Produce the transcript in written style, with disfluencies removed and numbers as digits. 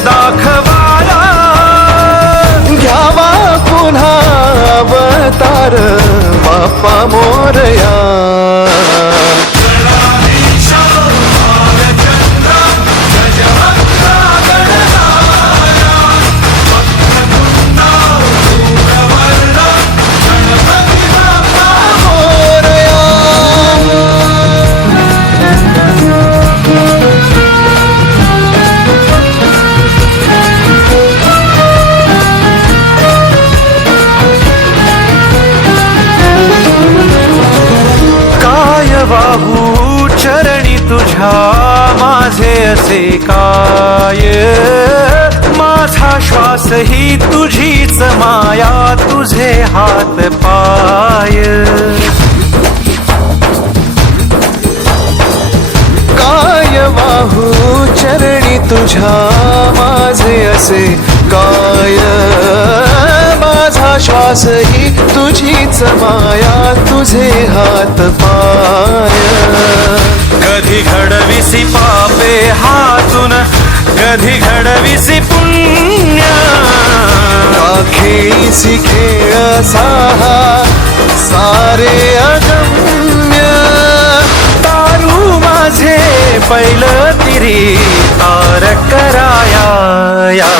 दाखवाया, घ्यावा पुन्हा अवतार बाप्पा मोरया. वाहू चरणी तुझ्या माझे असे काय, माझा श्वास ही तुझीच माया, तुझे हात पाय. काय वाहू चरणी तुझ्या माझे असे काय, माझा श्वास ही तुझीच माया, तुझे हात पाय. कधी घडविसी पापे हातून, कधी घडविसी पुण्य, खेळीसी खेळ साहा सारे अगम्य. तारू माझे पैल तिरी तार कराया.